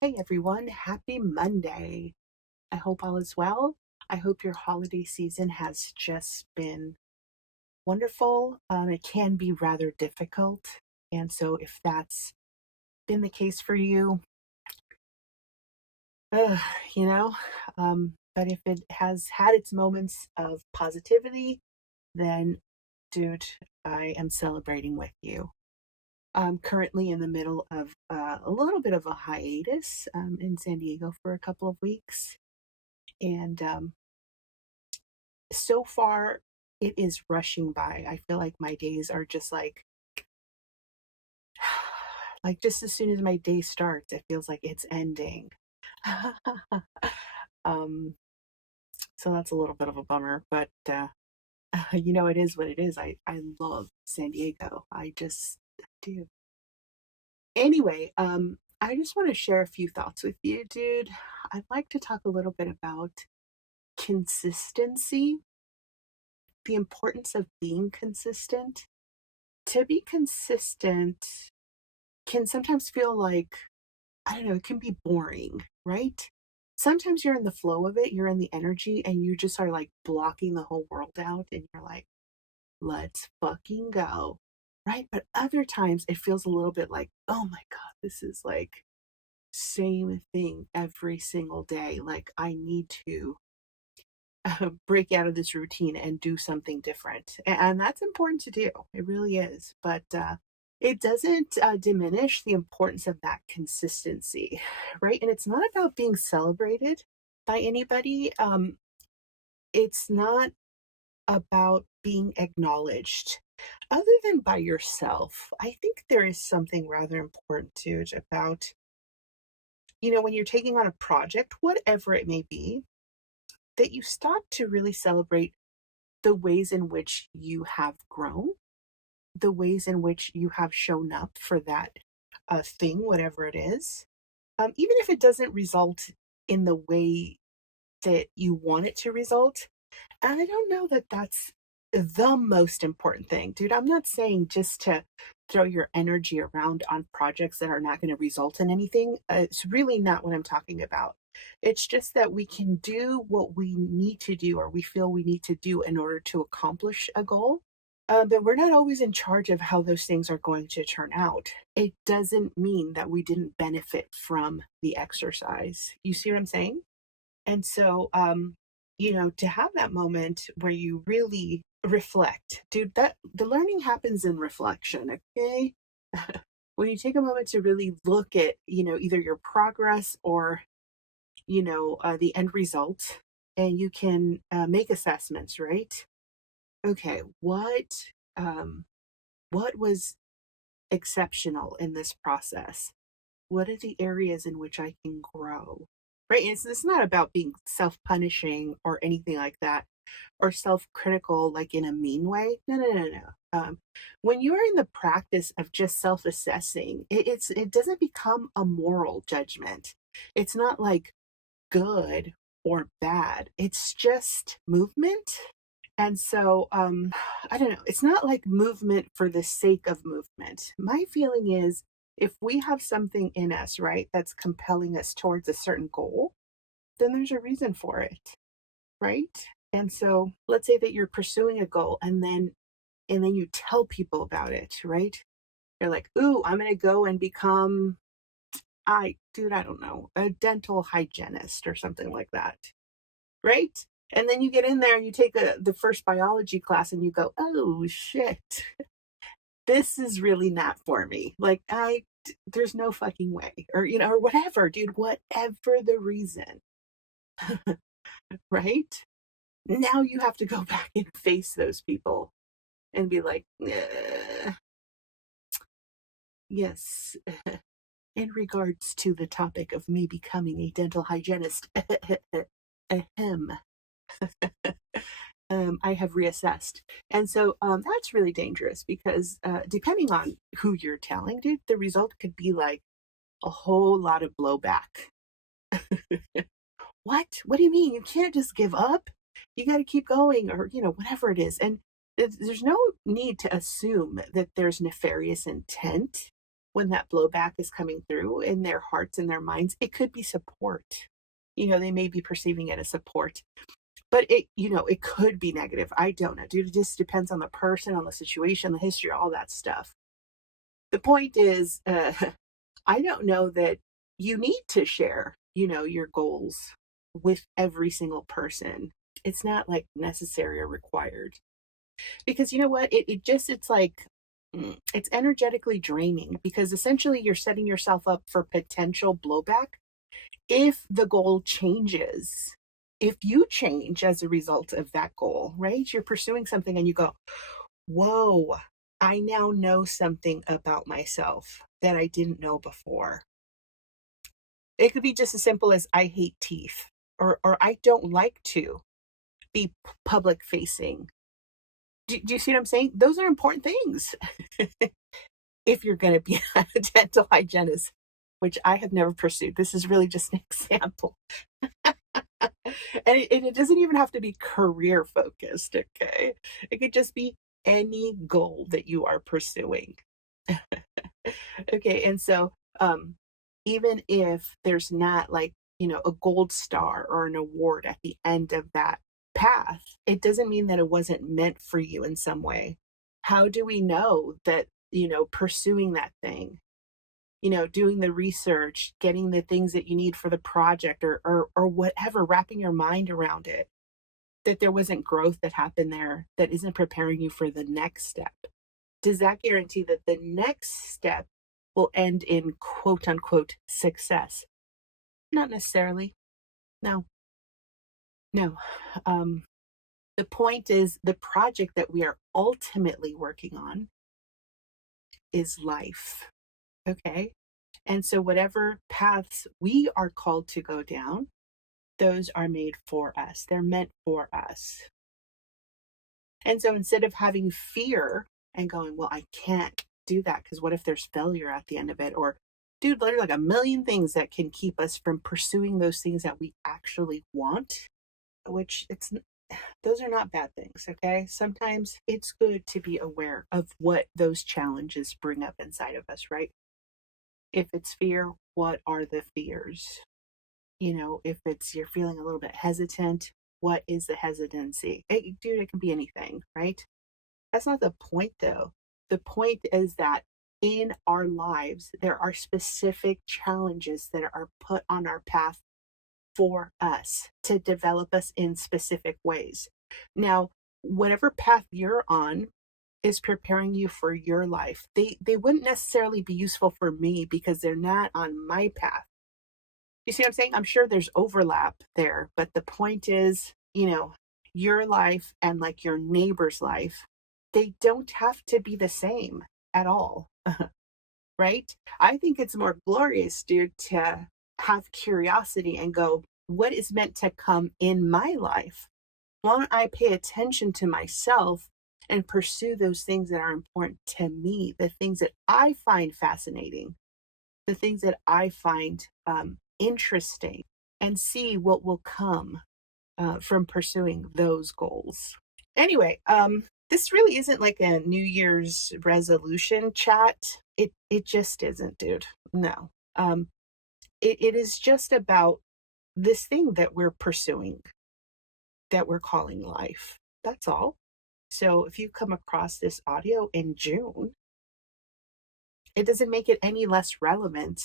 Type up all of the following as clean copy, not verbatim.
Hey everyone, happy Monday. I hope all is well. I hope your holiday season has just been wonderful. It can be rather difficult. And so, if that's been the case for you, uh, you know, but if it has had its moments of positivity, then, dude, I am celebrating with you. I'm currently in the middle of a little bit of a hiatus in San Diego for a couple of weeks. And so far, it is rushing by. I feel like my days are just like just as soon as my day starts, it feels like it's ending. um, so that's a little bit of a bummer, but it is what it is. I love San Diego. I just do. Anyway, I just want to share a few thoughts with you, dude. I'd like to talk a little bit about consistency, the importance of being consistent. To be consistent can sometimes feel like, I don't know, it can be boring, right? Sometimes you're in the flow of it, you're in the energy, and you just are like blocking the whole world out, and you're like, let's fucking go, right? But other times it feels a little bit like, oh my God, this is like same thing every single day. Like, I need to break out of this routine and do something different. And that's important to do. It really is. But it doesn't diminish the importance of that consistency, right? And it's not about being celebrated by anybody. It's not about being acknowledged other than by yourself. I think there is something rather important too about, when you're taking on a project, whatever it may be, that you stop to really celebrate the ways in which you have grown, the ways in which you have shown up for that thing, whatever it is, even if it doesn't result in the way that you want it to result. And I don't know that that's the most important thing, dude. I'm not saying just to throw your energy around on projects that are not going to result in anything. It's really not what I'm talking about. It's just that we can do what we need to do or we feel we need to do in order to accomplish a goal. But we're not always in charge of how those things are going to turn out. It doesn't mean that we didn't benefit from the exercise. You see what I'm saying? And so, to have that moment where you really reflect, dude, that the learning happens in reflection, okay? When you take a moment to really look at, either your progress or, the end result, and you can make assessments, right? Okay, what was exceptional in this process? What are the areas in which I can grow? Right? It's not about being self punishing or anything like that, or self critical, like in a mean way. No, no, no, no. When you're in the practice of just self assessing, it doesn't become a moral judgment. It's not like good or bad. It's just movement. And so, I don't know. It's not like movement for the sake of movement. My feeling is if we have something in us, right, that's compelling us towards a certain goal, then there's a reason for it, right? And so let's say that you're pursuing a goal and then you tell people about it, right? You're like, ooh, I'm gonna go and become I don't know, a dental hygienist or something like that, right? And then you get in there, you take the first biology class, and you go, "Oh shit, this is really not for me." Like there's no fucking way, or or whatever, dude. Whatever the reason, right? Now you have to go back and face those people and be like, yes. In regards to the topic of me becoming a dental hygienist, ahem. I have reassessed. And so that's really dangerous because depending on who you're telling, dude, the result could be like a whole lot of blowback. What? What do you mean? You can't just give up? You got to keep going, or, whatever it is. And there's no need to assume that there's nefarious intent when that blowback is coming through in their hearts and their minds, it could be support. They may be perceiving it as support, but it could be negative. I don't know, dude. It just depends on the person, on the situation, the history, all that stuff. The point is, I don't know that you need to share, your goals with every single person. It's not like necessary or required. Because you know what? It's like, it's energetically draining because essentially you're setting yourself up for potential blowback if the goal changes. If you change as a result of that goal, right? You're pursuing something and you go, whoa, I now know something about myself that I didn't know before. It could be just as simple as I hate teeth, or I don't like to be public facing. Do you see what I'm saying? Those are important things. If you're going to be a dental hygienist, which I have never pursued. This is really just an example. And it doesn't even have to be career focused, okay? It could just be any goal that you are pursuing. Okay, and so even if there's not like, a gold star or an award at the end of that path, it doesn't mean that it wasn't meant for you in some way. How do we know that, pursuing that thing, doing the research, getting the things that you need for the project or whatever, wrapping your mind around it, that there wasn't growth that happened there that isn't preparing you for the next step? Does that guarantee that the next step will end in quote unquote success? Not necessarily. No. No. The point is the project that we are ultimately working on is life. Okay. And so whatever paths we are called to go down, those are made for us. They're meant for us. And so instead of having fear and going, well, I can't do that because what if there's failure at the end of it? Or, dude, there's like a million things that can keep us from pursuing those things that we actually want, which those are not bad things, okay? Sometimes it's good to be aware of what those challenges bring up inside of us, right? If it's fear, what are the fears? If you're feeling a little bit hesitant, what is the hesitancy? Dude, it can be anything, right? That's not the point, though. The point is that in our lives, there are specific challenges that are put on our path for us to develop us in specific ways. Now, whatever path you're on is preparing you for your life. They wouldn't necessarily be useful for me because they're not on my path. You see what I'm saying? I'm sure there's overlap there, but the point is, your life and like your neighbor's life, they don't have to be the same at all. Right? I think it's more glorious, dude, to have curiosity and go, what is meant to come in my life? Why don't I pay attention to myself and pursue those things that are important to me, the things that I find fascinating, the things that I find interesting, and see what will come from pursuing those goals. Anyway, this really isn't like a New Year's resolution chat. It just isn't, dude. No. It is just about this thing that we're pursuing, that we're calling life. That's all. So if you come across this audio in June, it doesn't make it any less relevant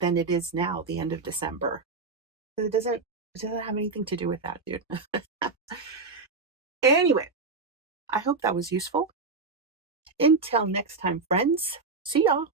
than it is now, the end of December. It doesn't have anything to do with that, dude. Anyway, I hope that was useful. Until next time, friends. See y'all.